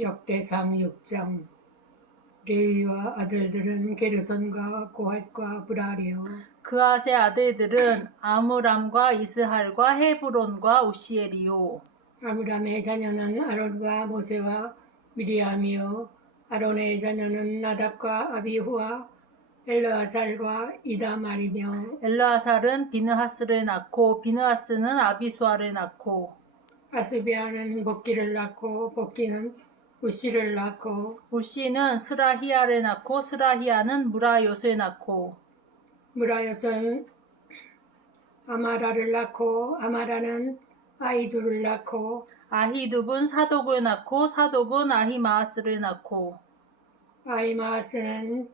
역대상 6장. 레위와 아들들은 게르손과 고핫과 브라리요. 그앗의 아들들은 아므람과 이스할과 헤브론과 우시엘이요. 아므람의 자녀는 아론과 모세와 미리암이요. 아론의 자녀는 나답과 아비후와 엘르아살과 이다말이며 엘르아살은 비느하스를 낳고 비느하스는 아비수아를 낳고 아스비아는 복기를 낳고 복기는 우시를 낳고 우시는 스라히야를 낳고 스라히야는 무라요스를 낳고 무라요스는 아마라를 낳고 아마라는 아이두를 낳고 아히둡은 사독을 낳고 사독은 아히마아스를 낳고 아히마아스는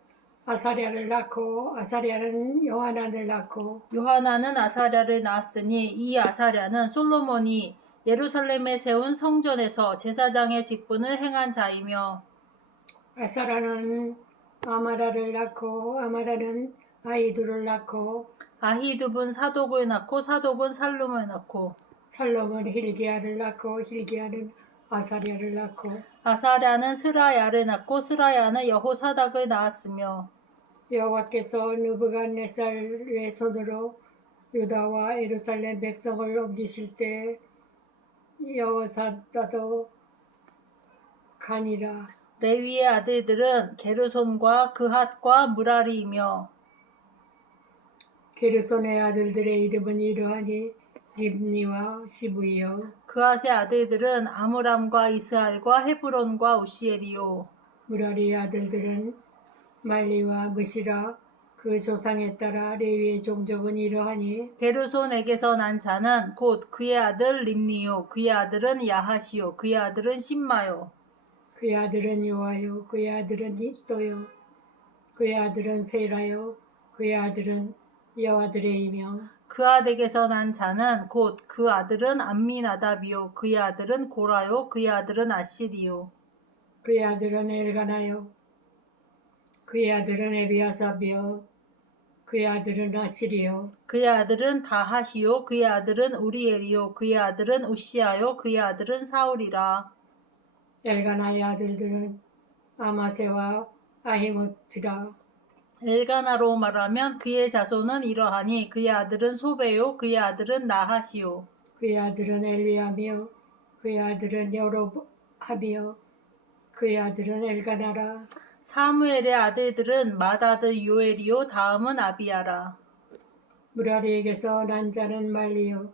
아사랴를 낳고 아사랴는 요하난을 낳고 요하나는 아사랴를 낳았으니 이 아사랴는 솔로몬이 예루살렘에 세운 성전에서 제사장의 직분을 행한 자이며 아사라는 아마라를 낳고 아마라는 아이두를 낳고 아히둡은 사독을 낳고 사독은 살룸을 낳고 살롬은 hil기야를 낳고 hil기야는 아사랴를 낳고 아사랴는 스라야를 낳고 스라야는 여호사닥을 낳았으며 여호와께서 느부갓네살의 손으로 유다와 예루살렘 백성을 옮기실 때 여호사다도 가니라. 레위의 아들들은 게르손과 그핫과 무라리이며 게르손의 아들들의 이름은 이러하니 립니와 시브이요. 그핫의 아들들은 아므람과 이스할과 헤브론과 우시엘이요. 무라리의 아들들은 말리와 무시라. 그 조상에 따라 레위의 종족은 이러하니 게르손에게서 난 자는 곧 그의 아들 림니요 그의 아들은 야하시요 그의 아들은 심마요 그의 아들은 요아요. 그의 아들은 또요. 그의 아들은 세라요. 그의 아들은 여아들의이며 그앗에게서 난 자는 곧 그 아들은 암미나답이요 그의 아들은 고라요 그의 아들은 아실이요 그의 아들은 엘가나요. 그의 아들은 에비아삽이요. 그의 아들은 아실이요. 그의 아들은 다하시요 그의 아들은 우리엘이요 그의 아들은 우시아요 그의 아들은 사울이라. 엘가나의 아들들은 아마세와 아히모트라. 엘가나로 말하면 그의 자손은 이러하니 그의 아들은 소베요 그의 아들은 나하시요 그의 아들은 엘리암이요. 그의 아들은 여로합이요. 그의 아들은 엘가나라. 사무엘의 아들들은 맏아들 요엘이요 다음은 아비야라. 무라리에게서 난 자는 말리요.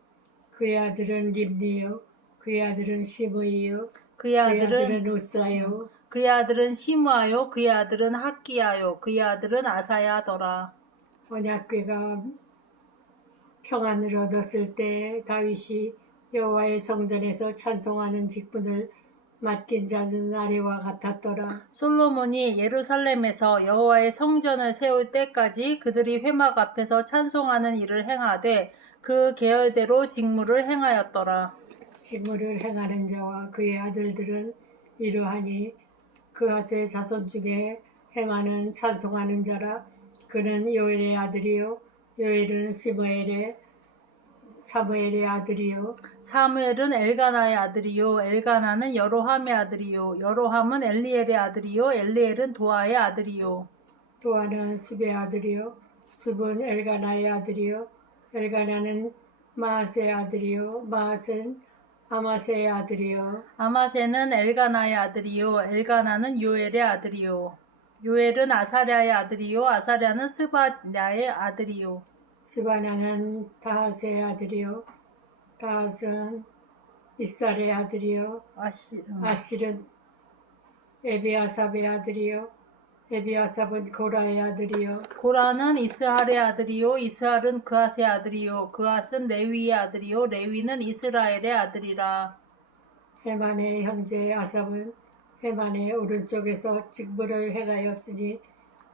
그의 아들은 립니요. 그의 아들은 시므이요. 그의 아들은 우사요. 그의 아들은 시므아요 그의 아들은 학기야요 그의 아들은 아사야더라. 언약궤가 평안을 얻었을 때 다윗이 여호와의 성전에서 찬송하는 직분을 맡긴 자는 아래와 같았더라. 솔로몬이 예루살렘에서 여호와의 성전을 세울 때까지 그들이 회막 앞에서 찬송하는 일을 행하되 그 계열대로 직무를 행하였더라. 직무를 행하는 자와 그의 아들들은 이러하니 그앗의 자손 중에 헤마는 찬송하는 자라. 그는 요엘의 아들이요 요엘은 사무엘의 아들이요 사무엘은 엘가나의 아들이요 엘가나는 여로함의 아들이요 여로함은 엘리엘의 아들이요 엘리엘은 도아의 아들이요 도아는 숲의 아들이요 숲은 엘가나의 아들이요 엘가나는 마앗의 아들이요 마앗은 아마세의 아들이요 아마세는 엘가나의 아들이요 엘가나는 요엘의 아들이요 요엘은 아사랴의 아들이요 아사랴는 스바랴의 아들이요 스바나는 다하스의 아들이요 다하스는 이살의 아들이요 아실은 에비아삽의 아들이요 에비아삽은 고라의 아들이요 고라는 이스할의 아들이요 이스할은 그앗의 아들이요 그앗은 레위의 아들이요 레위는 이스라엘의 아들이라. 헤만의 형제 아삽은 헤만의 오른쪽에서 직무를 행하였으니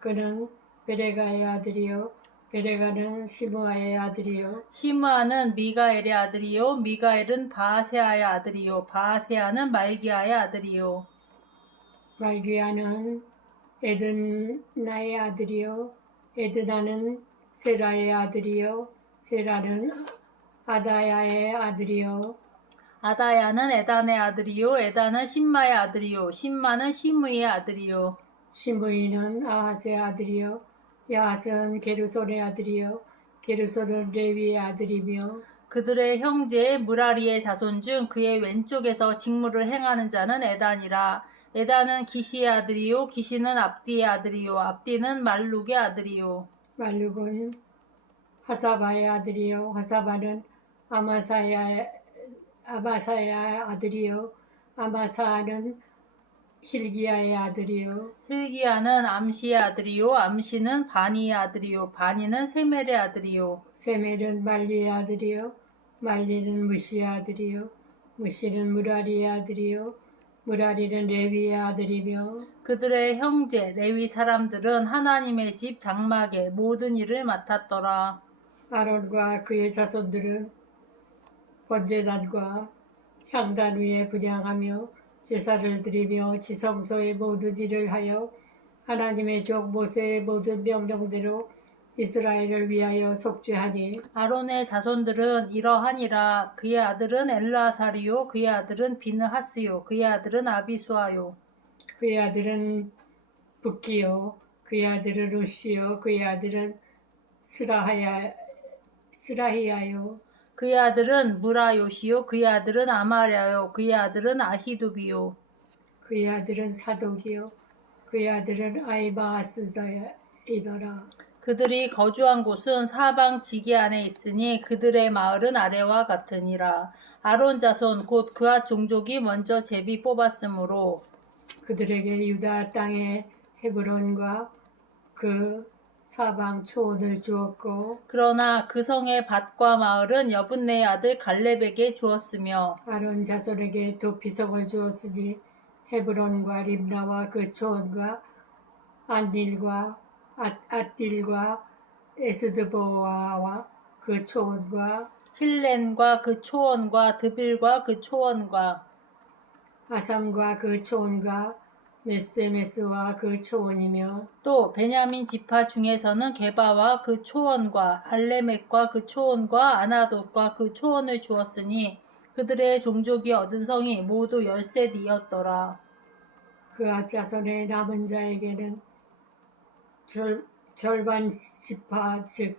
그는 베레가의 아들이요 베레가는 시므아의 아들이요 시므아는 미가엘의 아들이요 미가엘은 바아세아의 아들이요 바아세아는 말기야의 아들이요 말기야는 에드나의 아들이요 에드나는 세라의 아들이요 세라는 아다야의 아들이요 아다야는 에단의 아들이요 에단은 신마의 아들이요 신마는 시므이의 아들이요 시므이는 아하스의 아들이요 야하스는 게르손의 아들이요 게르손은 레위의 아들이며 그들의 형제 무라리의 자손 중 그의 왼쪽에서 직무를 행하는 자는 에단이라. 에단은 기시의 아들이요 기시는 압디의 아들이요 압디는 말룩의 아들이요 말룩은 하사바의 아들이요 하사바는 아마사의 아들이요 아마사는 힐기야의 아들이요 hil기야는 암시의 아들이요 암시는 바니의 아들이요 바니는 세멜의 아들이요 세멜은 말리의 아들이요 말리는 무시의 아들이요 무시는 무라리의 아들이요 무라리는 레위의 아들이며 그들의 형제 레위 사람들은 하나님의 집 장막의 모든 일을 맡았더라. 아론과 그의 자손들은 번제단과 향단 위에 분향하며 제사를 드리며 지성소의 모든 일을 하여 하나님의 종 모세의 모든 명령대로 이스라엘을 위하여 속죄하니 아론의 자손들은 이러하니라. 그의 아들은 엘라사리요 그의 아들은 비느하스요 그의 아들은 아비수아요 그의 아들은 붓기요 그의 아들은 우시요 그의 아들은 스라히야요 그의 아들은 무라요시요 그의 아들은 아마랴요 그의 아들은 아히두비요 그의 아들은 사독이요 그의 아들은 아이마아스더라 그들이 거주한 곳은 사방 지기 안에 있으니 그들의 마을은 아래와 같으니라. 아론 자손 곧 그앗 종족이 먼저 제비 뽑았으므로 그들에게 유다 땅의 헤브론과 그 사방 초원을 주었고 그러나 그 성의 밭과 마을은 여분네의 아들 갈렙에게 주었으며 아론 자손에게 도피성을 주었으니 헤브론과 림나와 그 초원과 안딜과 앗딜과 에스드보아와 그 초원과 힐렌과 그 초원과 드빌과 그 초원과 아삼과 그 초원과 메세메스와 그 초원이며 또 베냐민 지파 중에서는 게바와 그 초원과 알레멕과 그 초원과 아나돗과 그 초원을 주었으니 그들의 종족이 얻은 성이 모두 13이었더라. 그앗 자손의 남은 자에게는 절반 지파 즉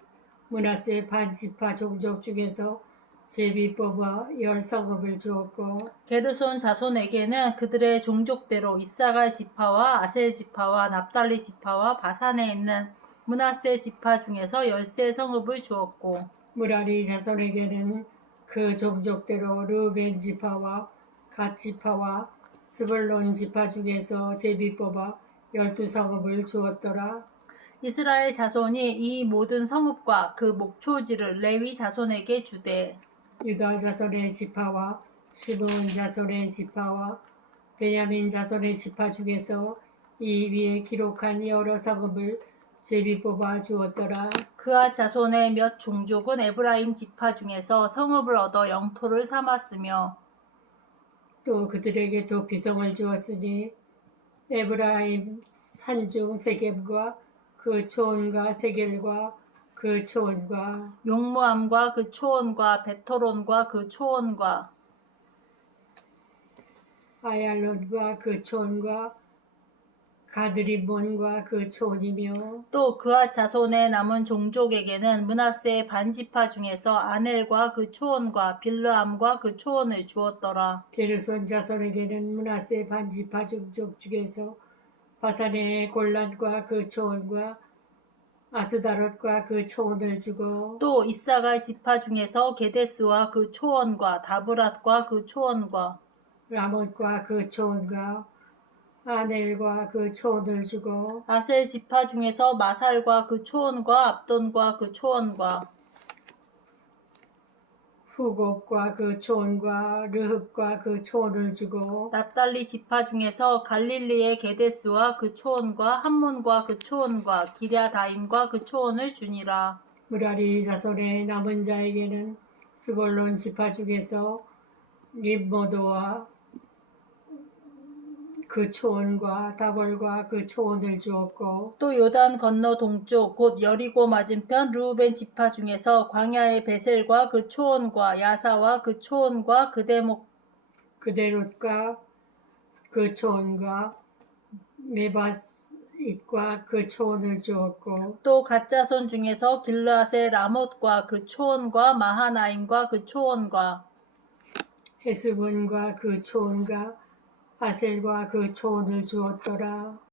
므낫세 반 지파 종족 중에서 제비 뽑아 10성읍을 주었고 게르손 자손에게는 그들의 종족대로 이사갈 지파와 아셀 지파와 납달리 지파와 바산에 있는 므낫세 지파 중에서 13성읍을 주었고 무라리 자손에게는 그 종족대로 르벤 지파와 갓 지파와 스불론 지파 중에서 제비 뽑아 12성읍을 주었더라. 이스라엘 자손이 이 모든 성읍과 그 목초지를 레위 자손에게 주되 유다 자손의 지파와 시므온 자손의 지파와 베냐민 자손의 지파 중에서 이 위에 기록한 여러 성읍을 제비 뽑아 주었더라. 그앗 자손의 몇 종족은 에브라임 지파 중에서 성읍을 얻어 영토를 삼았으며 또 그들에게 도피성을 주었으니 에브라임 산중 세겜과 그 초원과 세겔과 그 초원과 용무암과 그 초원과 베토론과 그 초원과 아얄론과 그 초원과 가드리몬과 그 초원이며 또 그앗 자손의 남은 종족에게는 므낫세의 반지파 중에서 아넬과 그 초원과 빌르암과 그 초원을 주었더라. 게르손 자손에게는 므낫세 반지파 종족 중에서 바산의 골란과 그 초원과 아스다롯과 그 초원을 주고 또 이사갈 지파 중에서 게데스와 그 초원과 다브랏과 그 초원과 라못과 그 초원과 아넬과 그 초원을 주고 아셀 지파 중에서 마살과 그 초원과 압돈과 그 초원과 후곱과 그 초원과 르흡과 그 초원을 주고 납달리 지파 중에서 갈릴리의 게데스와 그 초원과 함몬과 그 초원과 기랴다임과 그 초원을 주니라. 무라리 자손의 남은 자에게는 스볼론 지파 중에서 림모도와 그 초원과 다볼과 그 초원을 주었고 또 요단 건너 동쪽 곧 여리고 맞은편 르우벤 지파 중에서 광야의 베셀과 그 초원과 야사와 그 초원과 그대목 그대롯과 그 초원과 메바잇과 그 초원을 주었고 또 갓자손 중에서 길르앗의 라못과 그 초원과 마하나임과 그 초원과 헤스본과 그 초원과 아셀과 그 초원을 주었더라.